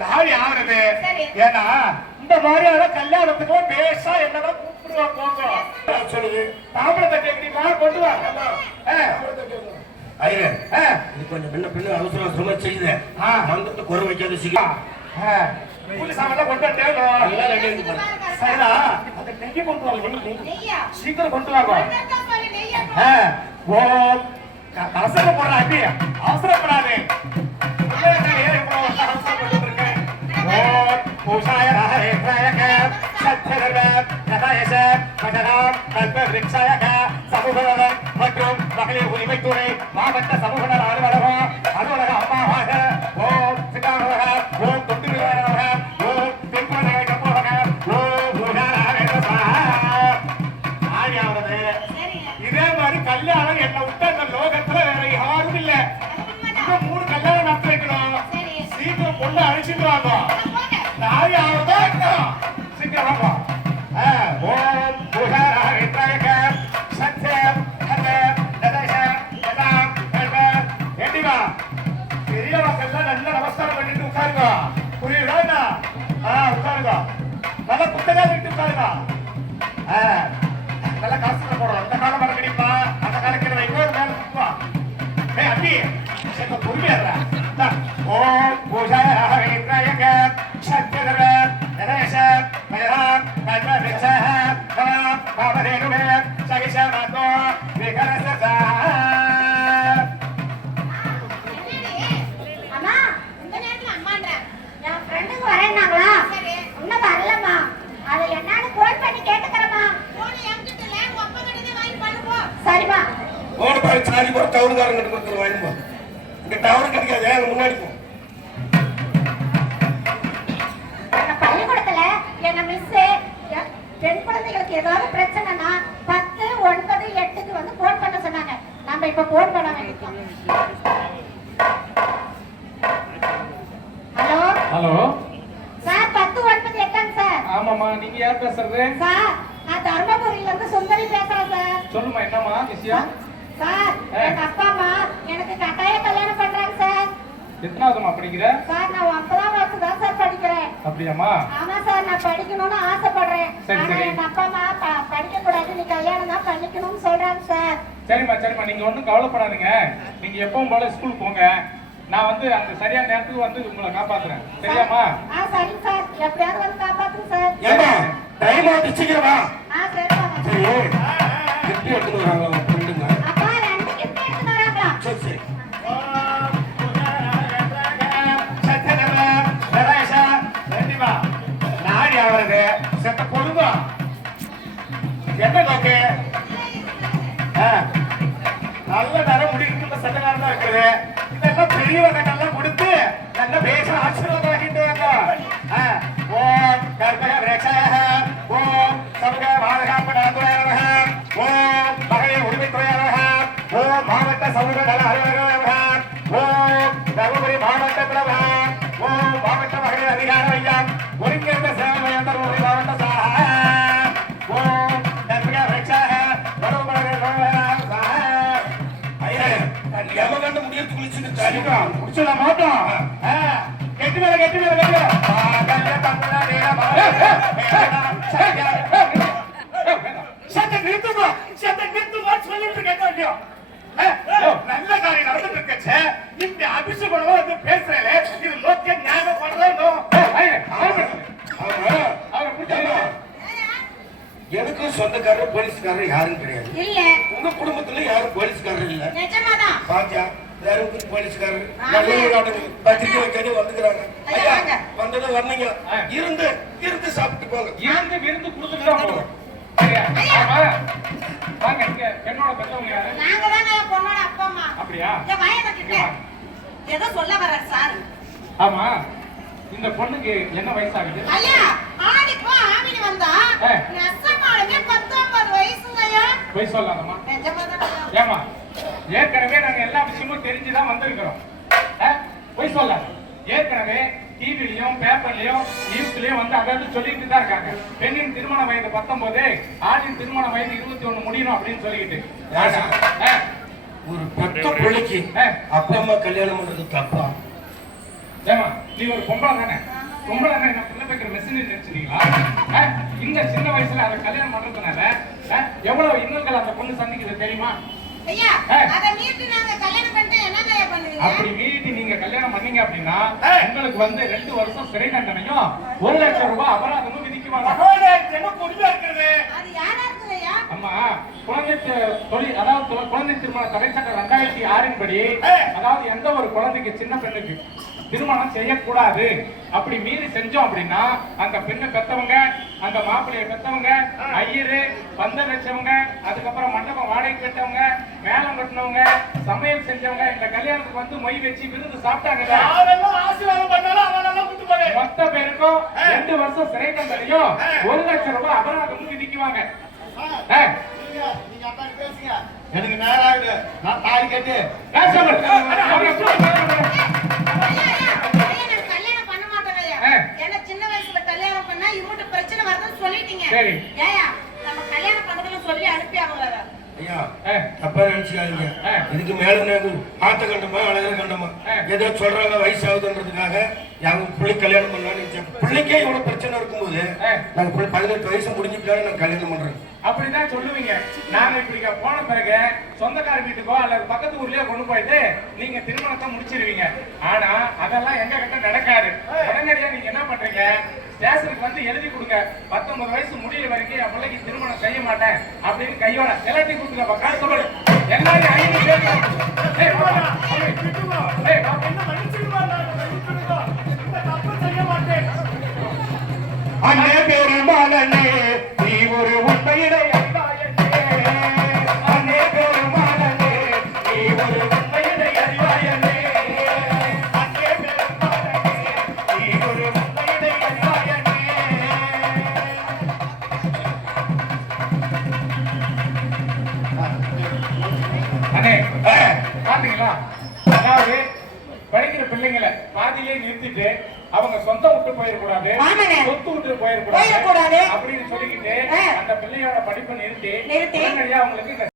தாடி ஆகுறது. சரி. ஏன்னா இந்த மாதிரி எல்லாம் கல்யாணத்துக்கு பேசா என்னதான் கூப்பிடுவா போங்க. சொல்லுது தாம்பளத்தை கேட்கிறீங்களா கொண்டு வா ஐயா ஆ, இது கொஞ்சம் பின்ன பின்ன அவசர அவசரமா செய்யுது. மந்தத்தை குறை வைக்காத சீக்கிரம் ஆ. புளி சாமெல்லாம் கொண்டு எல்லாம் வந்துட்டேன் ரெடி கல்ப மற்றும் மகளிர் உரிமைத்துறை பெரியவங்கெல்லாம் நல்ல நமஸ்காரம் பண்ணிட்டு உட்காருங்க புரியுதா என்ன ஆ உட்காருங்க நல்லா புத்தகம் விட்டு உட்காருங்க ஆ, நல்ல காசுல போடுறோம் அந்த காலம் மறக்கடிப்பா ஓடு பாரு சாரி போற டவுனுக்காரங்க கிட்ட கொடுத்துரு வாங்கி போ. இங்க டவுன் கிடைக்காது. ஏன் முன்னாடி போ. பள்ளிக்கூடத்துல எங்க மிஸ் பெண் குழந்தைகளுக்கு ஏதாவது பிரச்சனைனா பத்து ஒன்பது எட்டுக்கு வந்து போன் பண்ண சொன்னாங்க. நம்ம இப்ப போன் பண்ண வேண்டியிருக்கோம் ஹலோ? ஹலோ? சார் பத்து ஒன்பது எட்டாங்க சார். ஆமாம்மா. நீங்க யார் பேசுறது? சார் நான் தர்மபுரியில இருந்து சுந்தரி பேசுறேன் சார். சொல்லுமா என்னம்மா விஷயம்? சார் எங்க அப்பா அம்மா எனக்கு கட்டாய கல்யாணம் பண்றாங்க சார். எத்தனாவதுமா படிக்கிற? சார் நான் ஒன்பதாம் கிளாஸ் தான் சார் படிக்கிறேன். அப்படியாம்மா? ஆமா சார் நான் படிக்கணும்னு ஆசைப்படுறேன். சரி, ஆனா சரி. எங்க அப்பா அம்மா ப- படிக்க கூடாது நீ கல்யாணம் தான் பண்ணிக்கணும்னு சொல்றாங்க சார். சரிம்மா சரிம்மா. நீங்க ஒன்றும் கவலைப்படாதீங்க. நீங்க எப்பவும் போல ஸ்கூல் போங்க. நான் வந்து அந்த சரியான நேரத்துக்கு வந்து உங்களை காப்பாத்துறேன். சரியாம்மா? ஆ சரி சார். எப்படியாவது வந்து காப்பாத்துங்க சார். ஏமா டைம் சீக்கிரம் வா. ஆ சரிப்பா சரி எப்படி எடுத்துட்டு என்ன நோக்கு ஆ, நல்ல நர முடி இருக்கிற சட்டக்காரன் தான் இருக்குது. இதெல்லாம் பெரியவங்க முடியறது குளிச்சுட்டு சரிக்கா, முடிச்சிட மாட்டோம். கெட்டி மேல, கெட்டி மேல, கெட்டி நிறுத்துங்க. சத்யா, நிறுத்துங்கன்னு சொல்லிட்டு யோ, நல்ல காரியம் நடந்துட்டு இருக்கச்சே, இப்படி அபிஷேகம் வந்து பேசுறேன். இது லோக்கிய ஞானம் பிடிச்சா எனக்கு சொந்தக்காரர் போலீஸ்காரர் யாரும் கிடையாது இல்ல. உங்க குடும்பத்துல யாரும் போலீஸ்காரர் இல்ல. பாத்தியா? யாரும் போலீஸ்காரர். பத்திரிக்கை வைக்கவே வந்துக்கிறாங்க. ஐயா, ஐயா வாங்க. வந்ததும் வந்தீங்க ஆ. இருந்து இருந்து சாப்பிட்டு போங்க. இருந்து விருந்து கொடுத்துட்டு தான் ஆமா வாங்க. இங்க என்னோட பெற்றவங்க யாரு? நாங்க பொண்ணோட அப்பா அம்மா. அப்படியா? என் வாயை கட்டிட்டு ஏதோ சொல்ல வர்றாரு சார். ஆமா. இந்த பொண்ணுக்கு என்ன வயசாகுது? ஐயா ஆடிப்போ ஆவினி வந்தா. நெசமாலுமே பத்தொன்பது வயசுங்க ஐயா போய் சொல்லாதம்மா. ஏமா ஏற்கனவே நாங்க எல்லா விஷயமும் தெரிஞ்சுதான் வந்திருக்கிறோம்? பொய் சொல்ல. ஏற்கனவே டிவிலையும் பேப்பர்லயும் நியூஸ்லயும் வந்து அதாவது சொல்லிட்டு தான் இருக்காங்க. பெண்ணின் திருமண வயது பத்தொன்பது ஆணின் திருமண வயது இருபத்தி ஒண்ணு முடியணும் அப்படின்னு சொல்லிக்கிட்டு. ஒரு பெத்த பிள்ளைக்கு. அப்பா அம்மா கல்யாணம் பண்றது தப்பா? ஏமா நீ ஒரு பொம்பளை தானே? பொம்பளை தானே நான் பிள்ளை வைக்கிற மெஷின் நினைச்சிட்டீங்களா? இந்த சின்ன வயசுல அதை கல்யாணம் பண்றதுனால எவ்வளவு இன்னல்கள் அந்த பொண்ணு சந்திக்குது தெரியுமா? ஐயா ஆ. அத மீட்டு நாங்க கல்யாணம் பண்ணிட்டு என்னங்க ஐயா பண்ணுவீங்க அப்படி மீறி நீங்க கல்யாணம் பண்ணீங்க அப்படின்னா. உங்களுக்கு வந்து ரெண்டு வருஷம் சிறை தண்டனையும் ஒரு லட்சம் ரூபாய் அபராதமும் விதிக்குவாங்க இருக்கிறது அது யாரா அம்மா குழந்தை தொழில் அதாவது குழந்தை திருமண தடை சட்டம் ரெண்டாயிரத்தி ஆறின் படி. அதாவது எந்த ஒரு குழந்தைக்கு சின்ன பெண்ணுக்கு திருமணம் செய்யக்கூடாது அப்படி மீறி செஞ்சோம் அப்படின்னா அந்த பெண்ணை பெத்தவங்க அந்த மாப்பிள்ளைய பெத்தவங்க ஐயரு பந்தல் வச்சவங்க அதுக்கப்புறம் மண்டபம் வாடகை கட்டவங்க மேளம் கட்டினவங்க சமையல் செஞ்சவங்க இந்த கல்யாணத்துக்கு வந்து மொய் வச்சு விருந்து போறேன் மொத்த பேருக்கும் ரெண்டு வருஷம் சிறை தண்டனையும் ஒரு லட்சம் ரூபாய் அபராதமும் விதிக்குவாங்க எனக்கு நேரம் ஆகுது நான் தாலி கட்டி ராஜ்சபர், அவங்க ஐயா ஐயா ஐயா நான் கல்யாணம் பண்ண மாட்டேங்க ஐயா ஆ. ஏன்னா சின்ன வயசுல கல்யாணம் பண்ணா இவங்கிட்ட பிரச்சனை வருதுன்னு சொல்லிட்டீங்க சரி. ஏயா நம்ம கல்யாணம் பண்றதுன்னு சொல்லி அனுப்பி அவங்கள ஐயா ஆ. தப்பா நினைச்சுக்காதீங்க. இதுக்கு மேல ஆத்த கண்டமா அழகர் கண்டமா. ஏதோ சொல்றாங்க வயசாகுதுன்றதுக்காக அவங்க பிள்ளை கல்யாணம். பிள்ளைக்கே இவ்வளவு பிரச்சனை இருக்கும்போது. நாங்க பிள்ளை பதினெட்டு வயசு முடிஞ்சுட்டாலும் நாங்க கல்யாணம் பண்றோம் அப்படிதான் சொல்லுவீங்க நாங்க இப்படி போன பிறகு சொந்தக்கார வீட்டுக்கோ அல்லது பக்கத்து ஊர்லயோ கொண்டு போயிட்டு நீங்க திருமணத்தை முடிச்சிருவீங்க ஆனா அதெல்லாம் எங்க கிட்ட நடக்காது உடனடியா நீங்க என்ன பண்றீங்க ஸ்டேஷனுக்கு வந்து எழுதி கொடுங்க. பத்தொன்பது வயசு முடியிற வரைக்கும் என் பிள்ளைக்கு திருமணம் செய்ய மாட்டேன் அப்படின்னு கையோட எல்லாத்தையும் கொடுத்துருப்பா கான்ஸ்டபிள் அண்ணே பாத்தீங்களா அதாவது படிக்கிற பிள்ளைங்களை பாதியிலே நிறுத்திட்டு அவங்க சொந்தம் விட்டு போயிடக்கூடாது. சொத்து விட்டு போயிடக்கூடாது. அப்படின்னு சொல்லிக்கிட்டு. அந்த பிள்ளையோட படிப்பை நிறுத்தி நிறுத்தி. அவங்களுக்கு